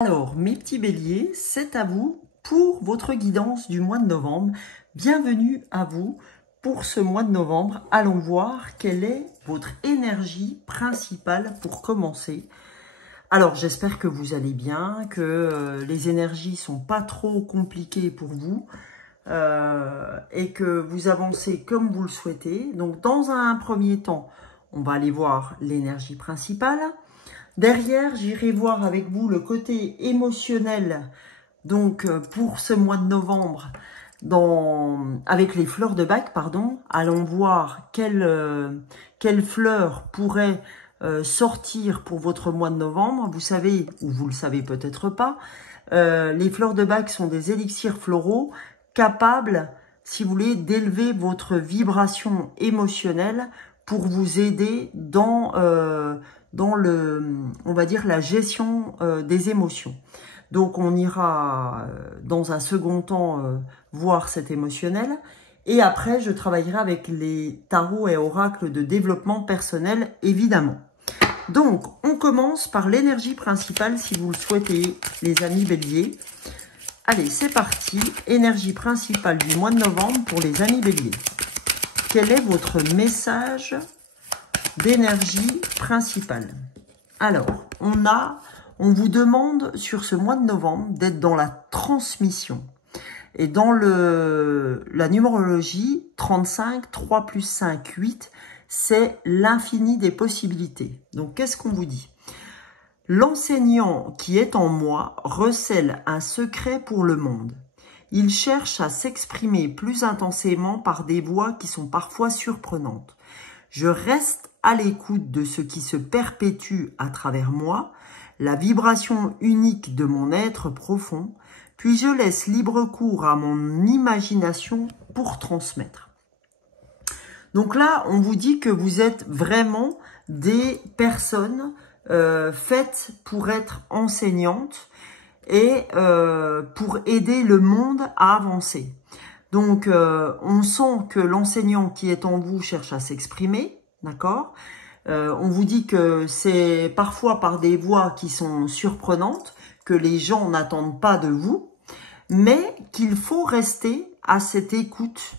Alors, mes petits béliers, c'est à vous pour votre guidance du mois de novembre. Bienvenue à vous pour ce mois de novembre. Allons voir quelle est votre énergie principale pour commencer. Alors, j'espère que vous allez bien, que les énergies sont pas trop compliquées pour vous et que vous avancez comme vous le souhaitez. Donc, dans un premier temps, on va aller voir l'énergie principale. Derrière, j'irai voir avec vous le côté émotionnel, donc pour ce mois de novembre, avec les fleurs de bac, pardon. Allons voir quelles fleurs pourraient sortir pour votre mois de novembre. Vous savez, ou vous le savez peut-être pas, les fleurs de bac sont des élixirs floraux capables, si vous voulez, d'élever votre vibration émotionnelle pour vous aider dans on va dire, la gestion des émotions. Donc, on ira dans un second temps voir cet émotionnel. Et après, je travaillerai avec les tarots et oracles de développement personnel, évidemment. Donc, on commence par l'énergie principale, si vous le souhaitez, les amis béliers. Allez, c'est parti. Énergie principale du mois de novembre pour les amis béliers. Quel est votre message d'énergie principale? Alors, on vous demande sur ce mois de novembre d'être dans la transmission. Et dans la numérologie, 35, 3 plus 5, 8, c'est l'infini des possibilités. Donc, qu'est-ce qu'on vous dit? L'enseignant qui est en moi recèle un secret pour le monde. Il cherche à s'exprimer plus intensément par des voix qui sont parfois surprenantes. Je reste à l'écoute de ce qui se perpétue à travers moi, la vibration unique de mon être profond, puis je laisse libre cours à mon imagination pour transmettre. Donc là, on vous dit que vous êtes vraiment des personnes faites pour être enseignantes et pour aider le monde à avancer. Donc, on sent que l'enseignant qui est en vous cherche à s'exprimer, d'accord? On vous dit que c'est parfois par des voix qui sont surprenantes, que les gens n'attendent pas de vous, mais qu'il faut rester à cette écoute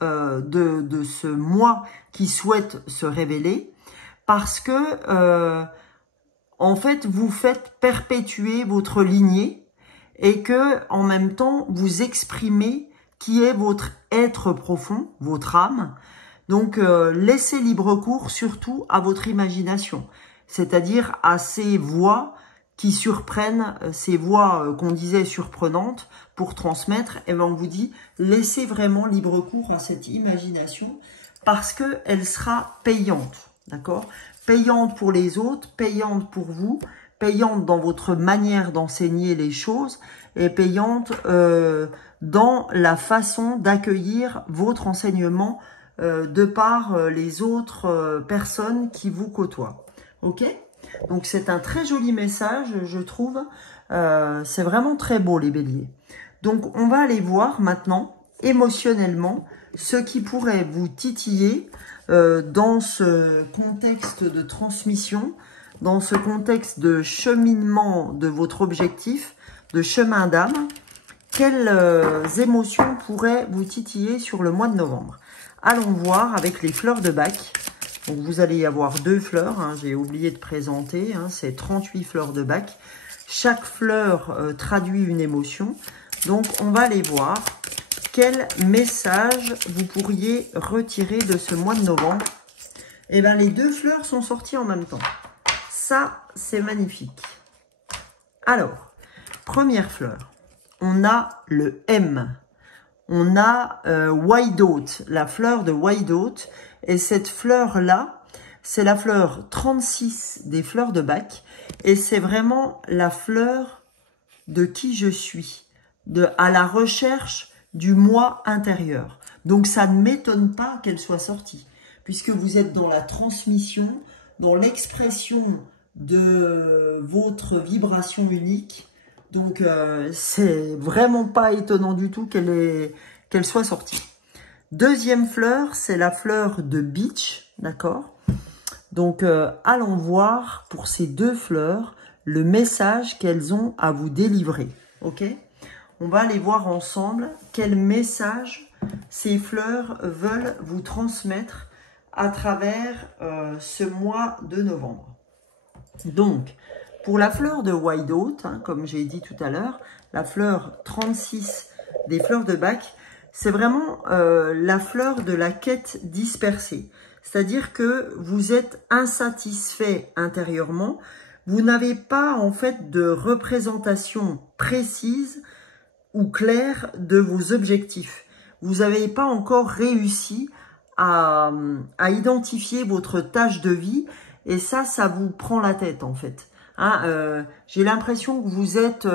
de ce moi qui souhaite se révéler, parce que, en fait, vous faites perpétuer votre lignée et que, en même temps, vous exprimez qui est votre être profond, votre âme. Donc, laissez libre cours surtout à votre imagination, c'est-à-dire à ces voix qui surprennent, ces voix qu'on disait surprenantes pour transmettre. Et bien, on vous dit, laissez vraiment libre cours à cette imagination parce qu'elle sera payante, d'accord? Payante pour les autres, payante pour vous, payante dans votre manière d'enseigner les choses et payante dans la façon d'accueillir votre enseignement de par les autres personnes qui vous côtoient. Ok? Donc, c'est un très joli message, je trouve. C'est vraiment très beau, les béliers. Donc, on va aller voir maintenant, émotionnellement, ce qui pourrait vous titiller dans ce contexte de transmission, dans ce contexte de cheminement de votre objectif, de chemin d'âme. Quelles émotions pourraient vous titiller sur le mois de novembre? Allons voir avec les fleurs de bac. Donc, vous allez y avoir 2 fleurs, hein, j'ai oublié de présenter, hein, c'est 38 fleurs de bac. Chaque fleur traduit une émotion. Donc, on va aller voir quel message vous pourriez retirer de ce mois de novembre. Eh bien, les 2 fleurs sont sorties en même temps. Ça, c'est magnifique. Alors, première fleur. On a le M. On a White Oat, la fleur de White Oat. Et cette fleur-là, c'est la fleur 36 des fleurs de bac. Et c'est vraiment la fleur de qui je suis, à la recherche du moi intérieur. Donc, ça ne m'étonne pas qu'elle soit sortie, puisque vous êtes dans la transmission, dans l'expression de votre vibration unique. Donc, c'est vraiment pas étonnant du tout qu'elle soit sortie. Deuxième fleur, c'est la fleur de Beach, d'accord? Donc, allons voir pour ces 2 fleurs le message qu'elles ont à vous délivrer. Ok? On va aller voir ensemble quel message ces fleurs veulent vous transmettre à travers ce mois de novembre. Donc, pour la fleur de White Oat, hein, comme j'ai dit tout à l'heure, la fleur 36 des fleurs de Bach, c'est vraiment la fleur de la quête dispersée. C'est-à-dire que vous êtes insatisfait intérieurement, vous n'avez pas en fait de représentation précise ou claire de vos objectifs. Vous n'avez pas encore réussi à identifier votre tâche de vie et ça vous prend la tête en fait. Hein, j'ai l'impression que vous êtes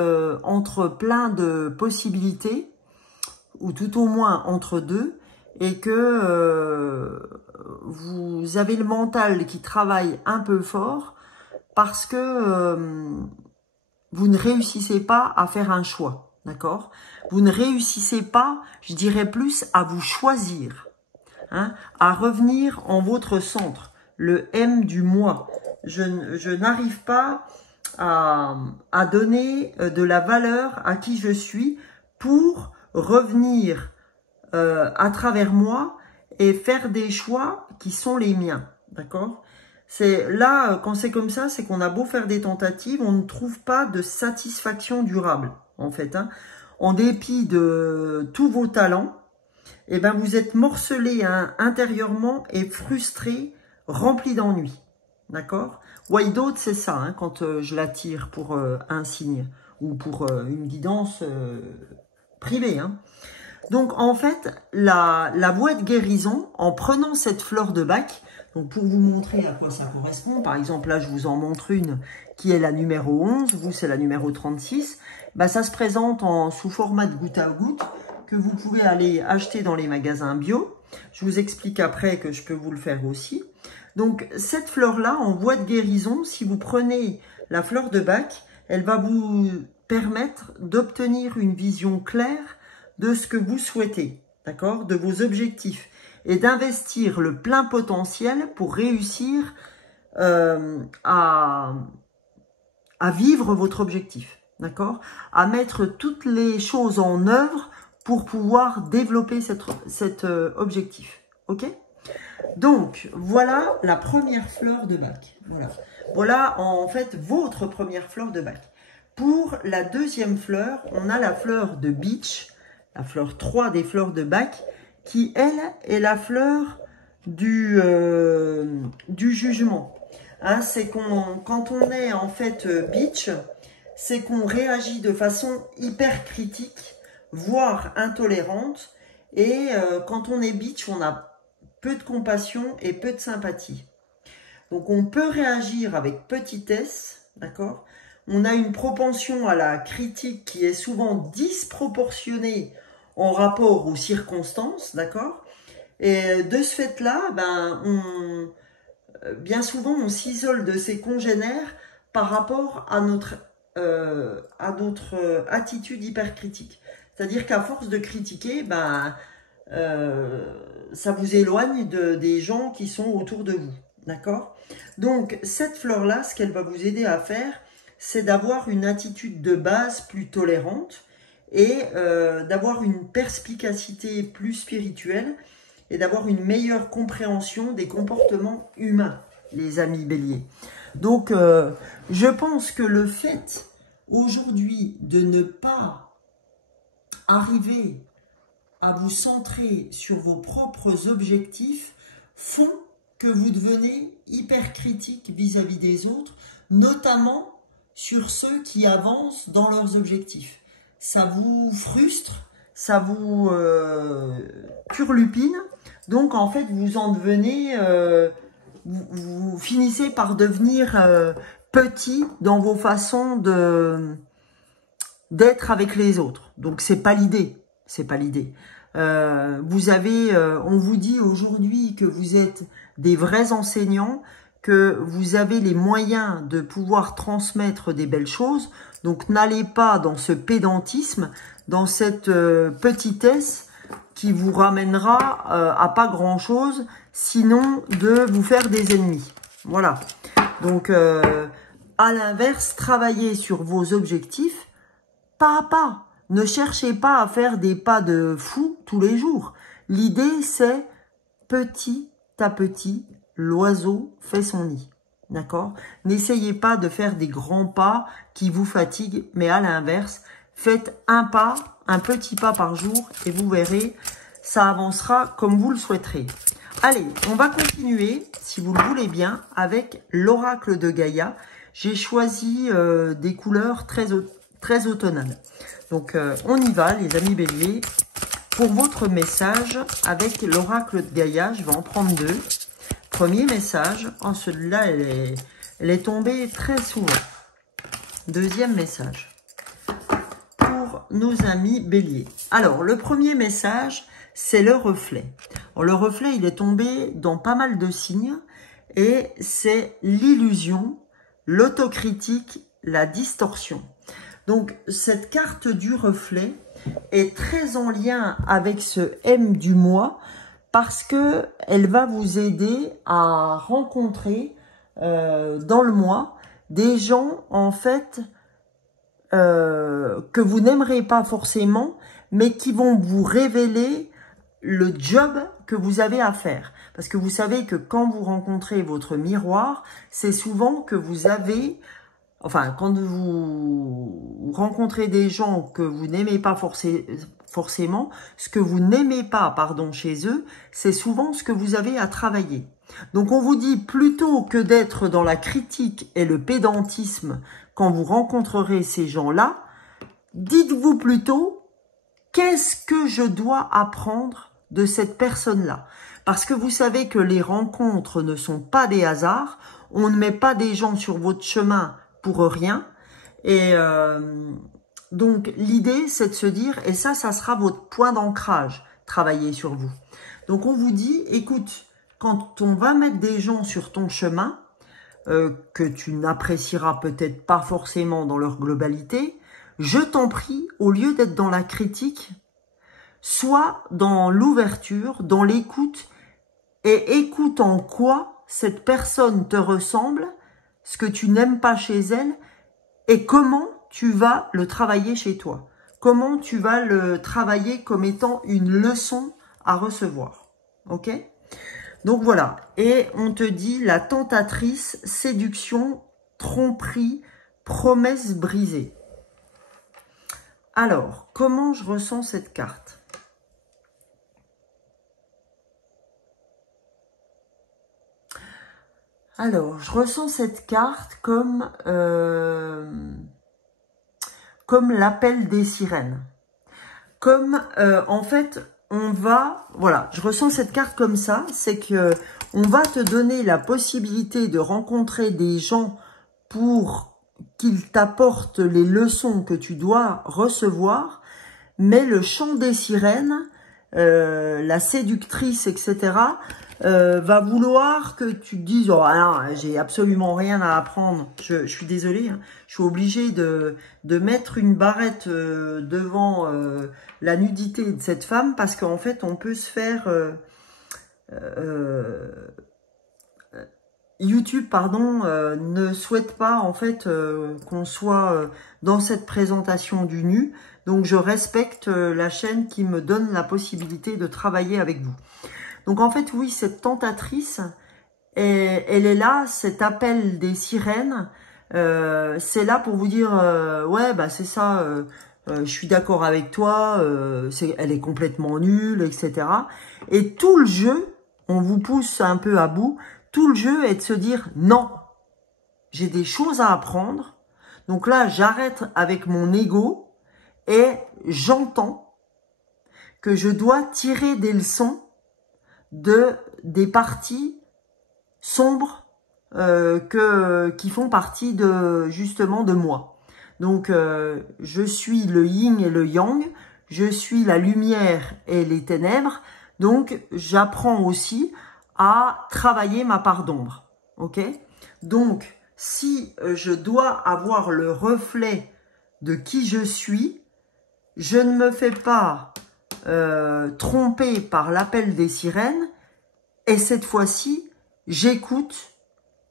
entre plein de possibilités ou tout au moins entre deux et que vous avez le mental qui travaille un peu fort parce que vous ne réussissez pas à faire un choix, d'accord? Vous ne réussissez pas, je dirais plus, à vous choisir, hein, à revenir en votre centre, le M du moi. Je n'arrive pas à donner de la valeur à qui je suis pour revenir à travers moi et faire des choix qui sont les miens, d'accord? C'est là, quand c'est comme ça, c'est qu'on a beau faire des tentatives, on ne trouve pas de satisfaction durable, en fait. Hein. En dépit de tous vos talents, eh ben, vous êtes morcelé hein, intérieurement et frustré, rempli d'ennui, d'accord? White Oat, c'est ça, hein, quand je l'attire pour un signe ou pour une guidance privée. Hein. Donc, en fait, la voie de guérison, en prenant cette fleur de Bach, donc pour vous montrer à quoi ça correspond, par exemple, là, je vous en montre une qui est la numéro 11, vous, c'est la numéro 36, bah, ça se présente sous format de goutte à goutte que vous pouvez aller acheter dans les magasins bio. Je vous explique après que je peux vous le faire aussi. Donc, cette fleur-là, en voie de guérison, si vous prenez la fleur de Bach, elle va vous permettre d'obtenir une vision claire de ce que vous souhaitez, d'accord, de vos objectifs, et d'investir le plein potentiel pour réussir à vivre votre objectif, d'accord, à mettre toutes les choses en œuvre pour pouvoir développer cet objectif, ok? Donc, voilà la première fleur de Bach. Voilà en fait votre première fleur de Bach. Pour la deuxième fleur, on a la fleur de Beach, la fleur 3 des fleurs de Bach, qui, elle, est la fleur du jugement. Hein, c'est quand on est en fait Beach, c'est qu'on réagit de façon hyper critique, voire intolérante. Et quand on est Beach, on a peu de compassion et peu de sympathie. Donc, on peut réagir avec petitesse, d'accord? On a une propension à la critique qui est souvent disproportionnée en rapport aux circonstances, d'accord? Et de ce fait-là, ben, bien souvent, on s'isole de ses congénères par rapport à notre attitude hypercritique. C'est-à-dire qu'à force de critiquer, ben, ça vous éloigne des gens qui sont autour de vous, d'accord? Donc, cette fleur-là, ce qu'elle va vous aider à faire, c'est d'avoir une attitude de base plus tolérante et d'avoir une perspicacité plus spirituelle et d'avoir une meilleure compréhension des comportements humains, les amis béliers. Donc, je pense que le fait aujourd'hui de ne pas arriver à vous centrer sur vos propres objectifs font que vous devenez hyper critique vis-à-vis des autres, notamment sur ceux qui avancent dans leurs objectifs. Ça vous frustre, ça vous turlupine, donc en fait vous en devenez, vous finissez par devenir petit dans vos façons d'être avec les autres. Donc c'est pas l'idée, c'est pas l'idée. Vous avez, on vous dit aujourd'hui que vous êtes des vrais enseignants, que vous avez les moyens de pouvoir transmettre des belles choses. Donc, n'allez pas dans ce pédantisme, dans cette petitesse qui vous ramènera à pas grand-chose, sinon de vous faire des ennemis. Voilà. Donc, à l'inverse, travaillez sur vos objectifs pas à pas. Ne cherchez pas à faire des pas de fou tous les jours. L'idée, c'est petit à petit, l'oiseau fait son nid. D'accord? N'essayez pas de faire des grands pas qui vous fatiguent, mais à l'inverse, faites un pas, un petit pas par jour et vous verrez, ça avancera comme vous le souhaiterez. Allez, on va continuer, si vous le voulez bien, avec l'oracle de Gaïa. J'ai choisi des couleurs très automnales. Donc, on y va, les amis béliers. Pour votre message avec l'oracle de Gaïa, je vais en prendre deux. Premier message. Oh, celui-là, elle est tombée très souvent. Deuxième message. Pour nos amis béliers. Alors, le premier message, c'est le reflet. Alors, le reflet, il est tombé dans pas mal de signes. Et c'est l'illusion, l'autocritique, la distorsion. Donc, cette carte du reflet est très en lien avec ce M du mois parce que elle va vous aider à rencontrer dans le mois des gens en fait que vous n'aimerez pas forcément mais qui vont vous révéler le job que vous avez à faire. Parce que vous savez que quand vous rencontrez votre miroir, c'est souvent que vous avez... Enfin, quand vous rencontrez des gens que vous n'aimez pas forcément, ce que vous n'aimez pas, pardon, chez eux, c'est souvent ce que vous avez à travailler. Donc, on vous dit, plutôt que d'être dans la critique et le pédantisme quand vous rencontrerez ces gens-là, dites-vous plutôt, qu'est-ce que je dois apprendre de cette personne-là? Parce que vous savez que les rencontres ne sont pas des hasards, on ne met pas des gens sur votre chemin pour rien. Et donc, l'idée, c'est de se dire, et ça sera votre point d'ancrage, travailler sur vous. Donc, on vous dit, écoute, quand on va mettre des gens sur ton chemin, que tu n'apprécieras peut-être pas forcément dans leur globalité, je t'en prie, au lieu d'être dans la critique, sois dans l'ouverture, dans l'écoute, et écoute en quoi cette personne te ressemble, ce que tu n'aimes pas chez elle et comment tu vas le travailler chez toi. Comment tu vas le travailler comme étant une leçon à recevoir. Ok? Donc voilà. Et on te dit la tentatrice, séduction, tromperie, promesse brisée. Alors, comment je ressens cette carte ? Alors, je ressens cette carte comme l'appel des sirènes. Comme, en fait, on va... Voilà, je ressens cette carte comme ça. C'est que on va te donner la possibilité de rencontrer des gens pour qu'ils t'apportent les leçons que tu dois recevoir. Mais le chant des sirènes, la séductrice, etc., va vouloir que tu te dises « Oh, j'ai absolument rien à apprendre. » Je suis désolée, hein, je suis obligée de mettre une barrette devant la nudité de cette femme parce qu'en fait, on peut se faire... YouTube, pardon, ne souhaite pas en fait qu'on soit dans cette présentation du nu. Donc, je respecte la chaîne qui me donne la possibilité de travailler avec vous. Donc, en fait, oui, cette tentatrice, elle est là, cet appel des sirènes, c'est là pour vous dire, ouais, bah c'est ça, je suis d'accord avec toi, elle est complètement nulle, etc. Et tout le jeu, on vous pousse un peu à bout, tout le jeu est de se dire, non, j'ai des choses à apprendre, donc là, j'arrête avec mon ego et j'entends que je dois tirer des leçons des parties sombres qui font partie justement de moi. Donc, je suis le yin et le yang, je suis la lumière et les ténèbres, donc j'apprends aussi à travailler ma part d'ombre. Ok? Donc, si je dois avoir le reflet de qui je suis, je ne me fais pas tromper par l'appel des sirènes et cette fois-ci, j'écoute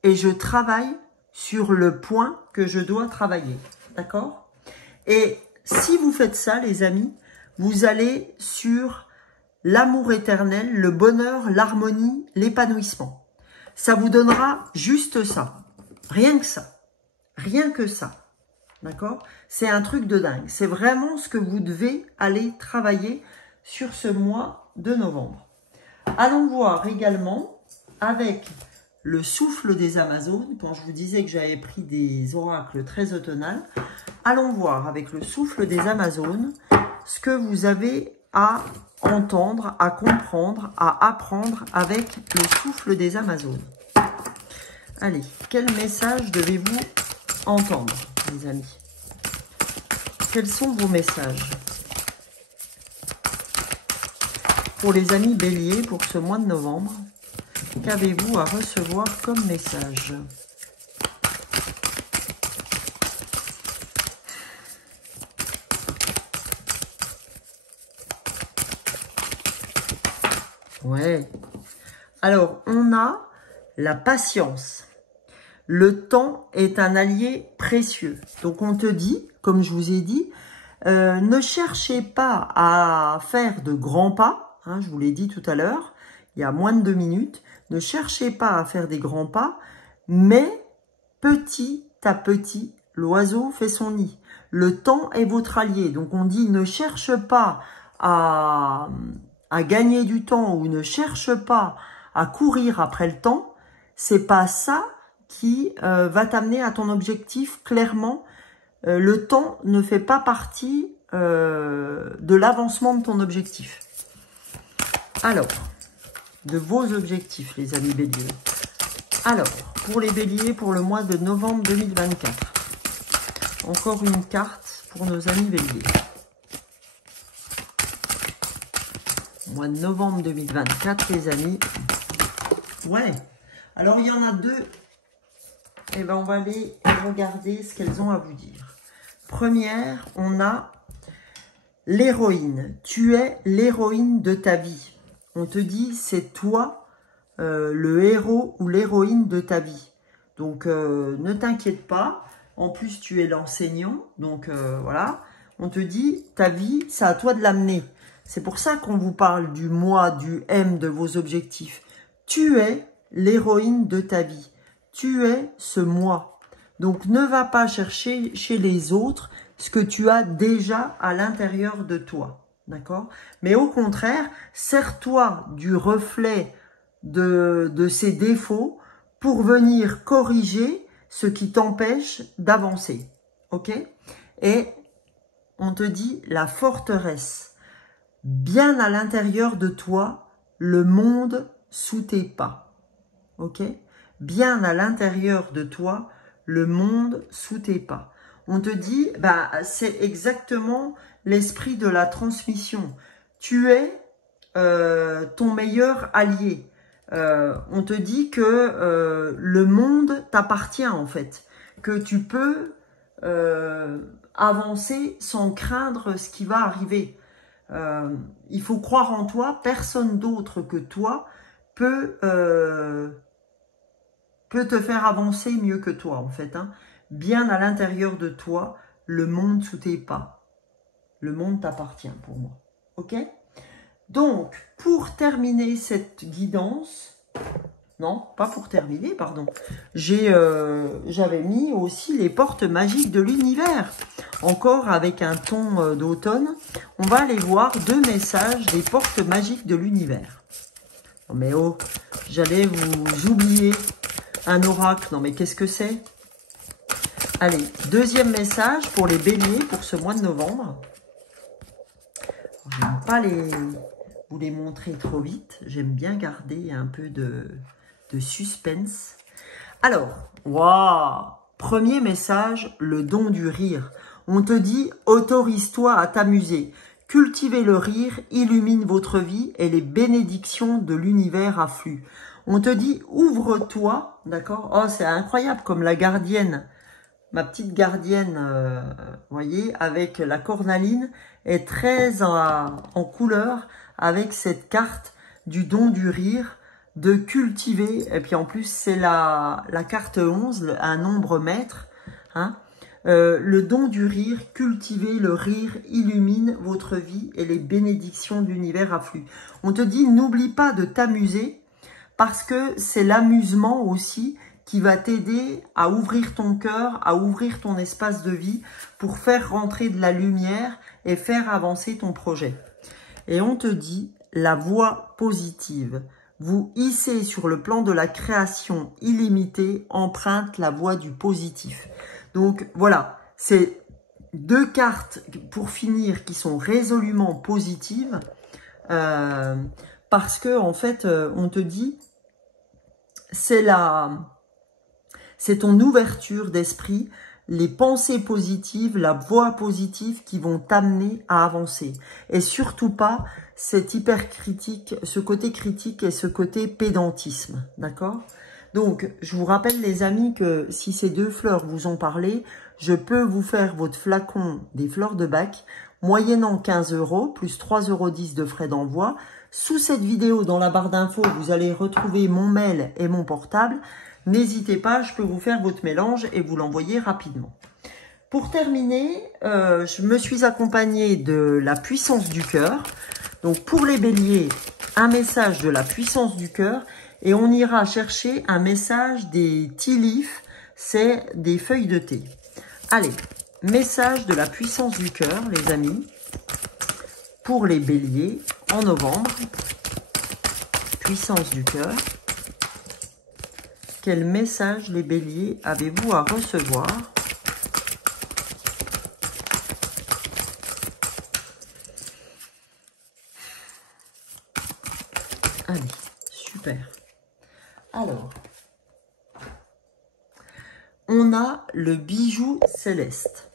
et je travaille sur le point que je dois travailler. D'accord? Et si vous faites ça, les amis, vous allez sur l'amour éternel, le bonheur, l'harmonie, l'épanouissement. Ça vous donnera juste ça. Rien que ça. Rien que ça. D'accord? C'est un truc de dingue. C'est vraiment ce que vous devez aller travailler sur ce mois de novembre. Allons voir également avec le souffle des Amazones. Quand je vous disais que j'avais pris des oracles très automnales, allons voir avec le souffle des Amazones ce que vous avez à entendre, à comprendre, à apprendre avec le souffle des Amazones. Allez, quel message devez-vous entendre, les amis? Quels sont vos messages? Pour les amis béliers, pour ce mois de novembre, qu'avez-vous à recevoir comme message? Ouais. Alors, on a la patience. Le temps est un allié précieux. Donc, on te dit, comme je vous ai dit, ne cherchez pas à faire de grands pas. Hein, je vous l'ai dit tout à l'heure, il y a moins de 2 minutes. Ne cherchez pas à faire des grands pas, mais petit à petit, l'oiseau fait son nid. Le temps est votre allié. Donc, on dit, ne cherche pas à gagner du temps ou ne cherche pas à courir après le temps. C'est pas ça qui va t'amener à ton objectif. Clairement, le temps ne fait pas partie de l'avancement de ton objectif. Alors, de vos objectifs, les amis béliers. Alors, pour les béliers, pour le mois de novembre 2024. Encore une carte pour nos amis béliers. Mois de novembre 2024, les amis. Ouais. Alors, il y en a deux. Et ben, on va aller regarder ce qu'elles ont à vous dire. Première, on a l'héroïne. Tu es l'héroïne de ta vie. On te dit, c'est toi le héros ou l'héroïne de ta vie. Donc, ne t'inquiète pas. En plus, tu es l'enseignant. Donc, voilà. On te dit, ta vie, c'est à toi de l'amener. C'est pour ça qu'on vous parle du moi, du M, de vos objectifs. Tu es l'héroïne de ta vie. Tu es ce moi. Donc, ne va pas chercher chez les autres ce que tu as déjà à l'intérieur de toi. D'accord? Mais au contraire, sers-toi du reflet de ces défauts pour venir corriger ce qui t'empêche d'avancer. Ok? Et on te dit la forteresse. Bien à l'intérieur de toi, le monde sous tes pas. Ok? Bien à l'intérieur de toi, le monde sous tes pas. On te dit, bah, c'est exactement l'esprit de la transmission. Tu es ton meilleur allié. On te dit que le monde t'appartient en fait. Que tu peux avancer sans craindre ce qui va arriver. Il faut croire en toi. Personne d'autre que toi peut te faire avancer mieux que toi en fait. Hein. Bien à l'intérieur de toi, le monde sous tes pas. Le monde t'appartient pour moi. Ok? Donc, pour terminer cette guidance, non, pas pour terminer, pardon, j'avais mis aussi les portes magiques de l'univers. Encore avec un ton d'automne, on va aller voir 2 messages des portes magiques de l'univers. Non mais oh, j'allais vous oublier un oracle. Non mais qu'est-ce que c'est? Allez, 2e message pour les béliers pour ce mois de novembre. Je n'aime pas vous les montrer trop vite. J'aime bien garder un peu de suspense. Alors, waouh! Premier message, le don du rire. On te dit, autorise-toi à t'amuser. Cultivez le rire, illumine votre vie et les bénédictions de l'univers affluent. On te dit, ouvre-toi, d'accord? Oh, c'est incroyable comme la gardienne. Ma petite gardienne, voyez, avec la cornaline, est très en couleur avec cette carte du don du rire. de cultiver, et puis en plus c'est la carte 11, un nombre maître, hein, le don du rire, cultiver le rire, illumine votre vie et les bénédictions de l'univers affluent. On te dit, n'oublie pas de t'amuser, parce que c'est l'amusement aussi qui va t'aider à ouvrir ton cœur, à ouvrir ton espace de vie pour faire rentrer de la lumière et faire avancer ton projet. Et on te dit, la voie positive. Vous hissez sur le plan de la création illimitée, emprunte la voie du positif. Donc voilà, c'est 2 cartes pour finir qui sont résolument positives parce que en fait, on te dit, c'est ton ouverture d'esprit, les pensées positives, la voie positive qui vont t'amener à avancer. Et surtout pas cette hypercritique, ce côté critique et ce côté pédantisme, d'accord? Donc, je vous rappelle les amis que si ces 2 fleurs vous ont parlé, je peux vous faire votre flacon des fleurs de bac, moyennant 15 € plus 3,10 € de frais d'envoi. Sous cette vidéo, dans la barre d'infos, vous allez retrouver mon mail et mon portable. N'hésitez pas, je peux vous faire votre mélange et vous l'envoyer rapidement. Pour terminer, je me suis accompagnée de la puissance du cœur. Donc pour les béliers, un message de la puissance du cœur. Et on ira chercher un message des tea leaves, c'est des feuilles de thé. Allez, message de la puissance du cœur, les amis. Pour les béliers, en novembre, puissance du cœur. Quel message, les béliers, avez-vous à recevoir? Allez, super. Alors, on a le bijou céleste.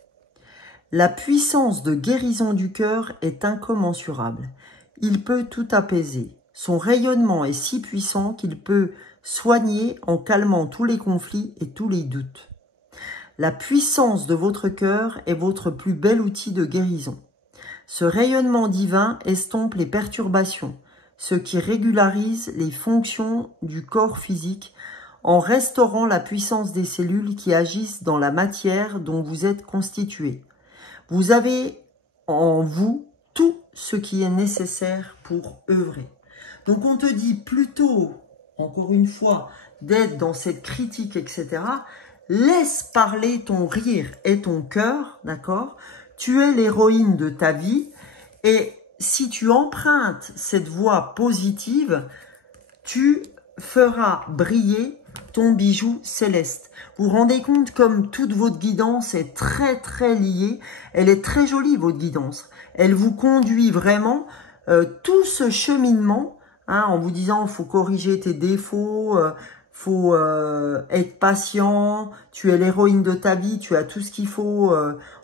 La puissance de guérison du cœur est incommensurable. Il peut tout apaiser. Son rayonnement est si puissant qu'il peut soigner en calmant tous les conflits et tous les doutes. La puissance de votre cœur est votre plus bel outil de guérison. Ce rayonnement divin estompe les perturbations, ce qui régularise les fonctions du corps physique en restaurant la puissance des cellules qui agissent dans la matière dont vous êtes constitué. Vous avez en vous tout ce qui est nécessaire pour œuvrer. Donc on te dit plutôt, encore une fois, d'être dans cette critique, etc. Laisse parler ton rire et ton cœur, d'accord? Tu es l'héroïne de ta vie et si tu empruntes cette voie positive, tu feras briller ton bijou céleste. Vous vous rendez compte comme toute votre guidance est très très liée. Elle est très jolie votre guidance. Elle vous conduit vraiment tout ce cheminement hein, en vous disant faut corriger tes défauts, faut être patient, tu es l'héroïne de ta vie, tu as tout ce qu'il faut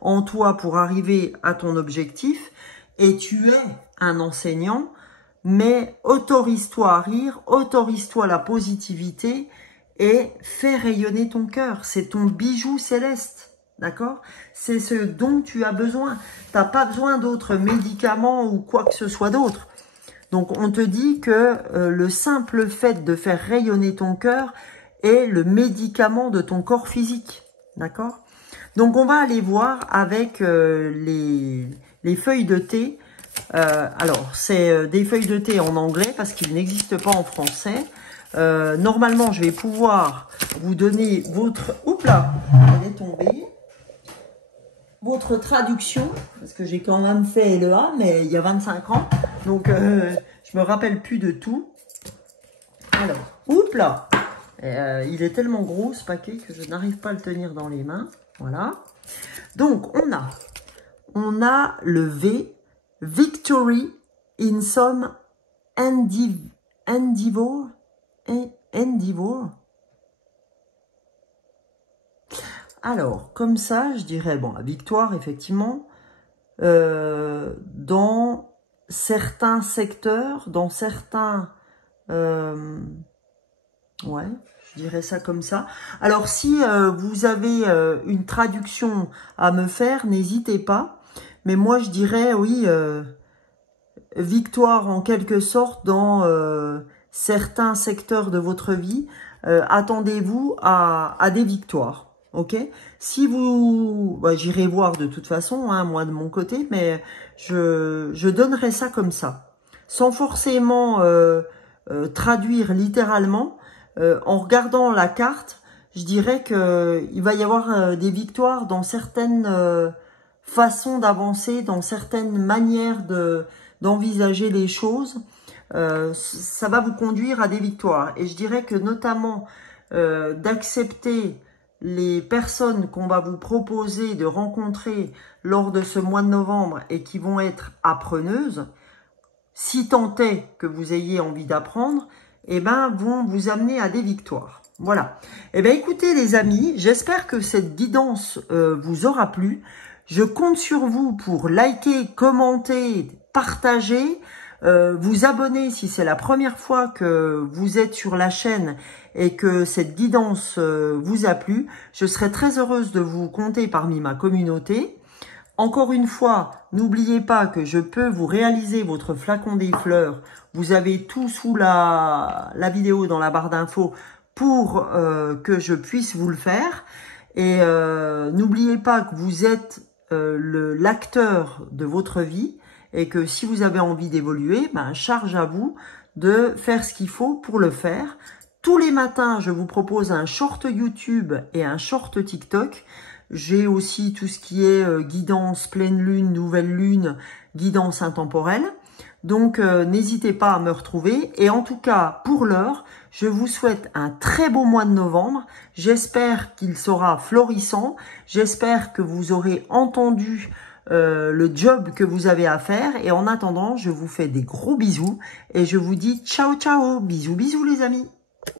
en toi pour arriver à ton objectif et tu es un enseignant, mais autorise-toi à rire, autorise-toi la positivité et fais rayonner ton cœur. C'est ton bijou céleste, d'accord? C'est ce dont tu as besoin. Tu n'as pas besoin d'autres médicaments ou quoi que ce soit d'autre. Donc, on te dit que le simple fait de faire rayonner ton cœur est le médicament de ton corps physique, d'accord? Donc, on va aller voir avec les feuilles de thé. Alors, c'est des feuilles de thé en anglais parce qu'il n'existe pas en français. Normalement, je vais pouvoir vous donner votre... Oups là, elle est tombée. Votre traduction, parce que j'ai quand même fait LEA, mais il y a 25 ans. Donc, je me rappelle plus de tout. Alors, oups là. Il est tellement gros ce paquet que je n'arrive pas à le tenir dans les mains. Voilà. Donc, on a le V. Victory in some endeavor. Alors, comme ça, je dirais, bon, la victoire, effectivement, dans certains secteurs, dans certains... ouais, je dirais ça comme ça. Alors, si vous avez une traduction à me faire, n'hésitez pas. Mais moi, je dirais, oui, victoire en quelque sorte dans certains secteurs de votre vie, attendez-vous à des victoires. Ok? Si vous... Bah, j'irai voir de toute façon, hein, moi de mon côté, mais je donnerai ça comme ça. Sans forcément traduire littéralement, en regardant la carte, je dirais qu'il va y avoir des victoires dans certaines façons d'avancer, dans certaines manières d'envisager les choses. Ça va vous conduire à des victoires. Et je dirais que notamment d'accepter les personnes qu'on va vous proposer de rencontrer lors de ce mois de novembre et qui vont être appreneuses, si tant est que vous ayez envie d'apprendre, eh ben, vont vous amener à des victoires. Voilà. Eh bien, écoutez les amis, j'espère que cette guidance vous aura plu. Je compte sur vous pour liker, commenter, partager, vous abonner si c'est la première fois que vous êtes sur la chaîne et que cette guidance vous a plu. Je serai très heureuse de vous compter parmi ma communauté. Encore une fois, n'oubliez pas que je peux vous réaliser votre flacon des fleurs. Vous avez tout sous la vidéo dans la barre d'infos pour que je puisse vous le faire. Et n'oubliez pas que vous êtes l'acteur de votre vie et que si vous avez envie d'évoluer, ben, charge à vous de faire ce qu'il faut pour le faire. Tous les matins, je vous propose un short YouTube et un short TikTok. J'ai aussi tout ce qui est guidance pleine lune, nouvelle lune, guidance intemporelle. Donc, n'hésitez pas à me retrouver. Et en tout cas, pour l'heure, je vous souhaite un très beau mois de novembre. J'espère qu'il sera florissant. J'espère que vous aurez entendu le job que vous avez à faire. Et en attendant, je vous fais des gros bisous. Et je vous dis ciao, ciao. Bisous, bisous les amis.